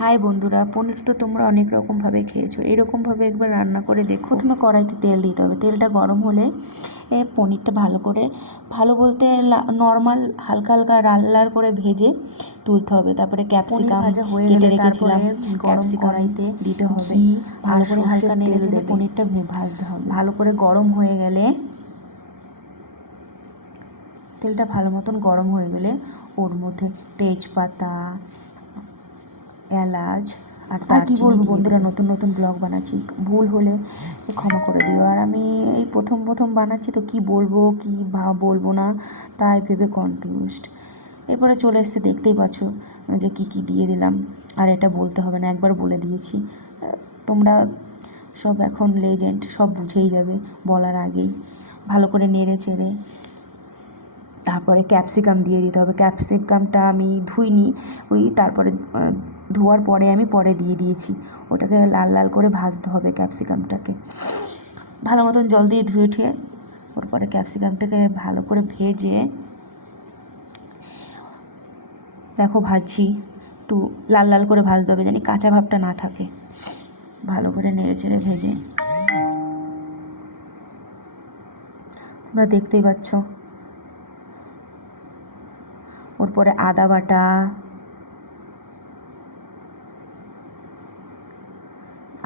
High বন্ধুরা পনির তো তোমরা অনেক রকমভাবে খেয়েছো। এরকমভাবে একবার রান্না করে দেখো। প্রথমে কড়াইতে তেল দিতে হবে। তেলটা গরম হলে এ পনিরটা ভালো করে ভালো বলতে নর্মাল হালকা হালকা লাল লাল করে ভেজে তুলতে হবে। তারপরে ক্যাপসিকাম হয়ে কেটে রেখেছিলাম। ক্যাপসিকাম কড়াইতে দিতে হবে। ভালো করে হালকা নেড়ে চেড়ে পনিরটা ভাজতে হবে। ভালো করে গরম হয়ে গেলে তেলটা ভালো মতন গরম হয়ে গেলে ওর মধ্যে তেজপাতা এলাচ আর আর কি বলব বন্ধুরা, নতুন নতুন ব্লগ বানাচ্ছি। ভুল হলে ক্ষমা করে দিও। আর আমি এই প্রথম প্রথম বানাচ্ছি তো কি বলব কি ভা বলব না তাই ভেবে কনফিউজড এরপরে চলে এসছে দেখতেই পাচ্ছ যে কি কি দিয়ে দিলাম। আর এটা বলতে হবে না একবার বলে দিয়েছি। তোমরা সব এখন লেজেন্ড সব বুঝেই যাবে বলার আগেই। ভালো করে নেড়ে চেড়ে তারপরে ক্যাপসিকাম দিয়ে দিতে হবে। ক্যাপসিকামটা আমি ধুইনি, ওই তারপরে ধোয়ার পরে আমি পরে দিয়ে দিয়েছি। ওটাকে লাল লাল করে ভাজতে হবে ক্যাপসিকামটাকে ভালো মতন জল দিয়ে ধুয়ে ঠুয়ে ওর পরে ক্যাপসিকামটাকে ভালো করে ভেজে দেখো ভাজছি। একটু লাল লাল করে ভাজতে হবে জানি কাঁচা ভাবটা না থাকে। ভালো করে নেড়ে চেড়ে ভেজে। তোমরা দেখতেই পাচ্ছ। ওর পরে আদা বাটা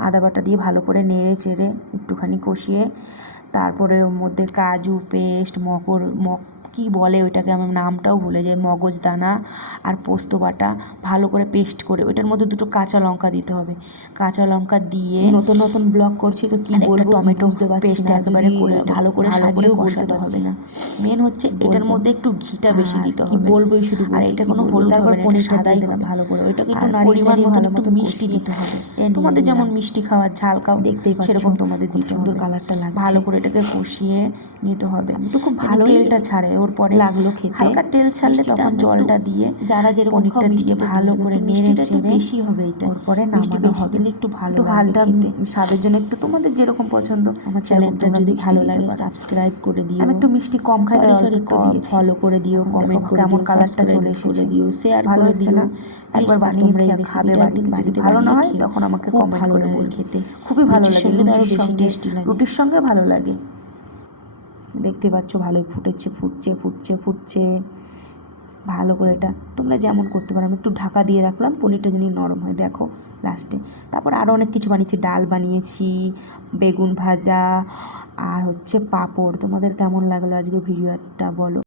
আদা বাটা দিয়ে ভালো করে নেড়ে চেড়ে একটুখানি কষিয়ে, তারপরে ওর মধ্যে কাজু, পেস্ট, মকর, মক কী বলে ওইটাকে আমার নামটাও ভুলে যাই মগজ দানা আর পোস্ত বাটা ভালো করে পেস্ট করে ওইটার মধ্যে দুটো কাঁচা লঙ্কা দিতে হবে। কাঁচা লঙ্কা দিয়ে নতুন নতুন ব্লগ করছি তো কি বলব টমেটো পেস্ট একবারে করে ভালো করে সাজিয়ে কষাতে হবে না। মেন হচ্ছে এটার মধ্যে একটু ঘিটা বেশি আর দিতে কি হবে। বলবোই শুধু আর এটা কোনো বলব। হলুদ হবে না এটা সাদাই ভালো করে। ওইটাকে একটু পরিমাণ মতো একটু মিষ্টি দিতে হবে। তোমাদের যেমন মিষ্টি খাওয়ার ঝাল খাও দেখতেই পাচ্ছ সেরকম তোমাদের দিতে সুন্দর কালারটা লাগছে। ভালো করে এটাকে কষিয়ে নিতে হবে। তো খুব ভালো তেলটা ছাড়ে ওর পরে লাগল খেতে। হালকা তেল ছাড়লে তখন জলটা দিয়ে যারা যেরকম পনিরটা দিয়ে ভালো করে নেড়ে চেড়ে বেশি হবে এটা ওর পরে নামানো হবে একটু ভালো খেতে। স্বাদের জন্য একটু তোমাদের যেরকম পছন্দ আমার চ্যানেলটা যদি ভালো লাগে সাবস্ক্রাইব করে দিও আমি একটু মিষ্টি কম খাই তাই একটু দিয়েছি follow করে দিও, দেখো করে কেমন কালারটা চলে এসেছে দিও, share ভালো দিও। না একবার বানিয়ে এই খাবে বাড়িতে যদি ভালো না হয় তখন আমাকে কমেন্ট করে বলবে খেতে। খুবই ভালো সঙ্গে লাগে। রুটির সঙ্গে ভালো লাগে দেখতে পাচ্ছ ভালোই ফুটেছে, ফুটছে ফুটছে ফুটছে। ভালো করে এটা, তোমরা যেমন করতে পারো। আমি একটু ঢাকা দিয়ে রাখলাম, পনিরটা যদি নরম হয়, দেখো লাস্টে তারপর আরও অনেক কিছু বানিয়েছি, ডাল বানিয়েছি, বেগুন ভাজা, আর হচ্ছে পাঁপড়। তোমাদের কেমন লাগল আজকে ভিডিওটা বলো।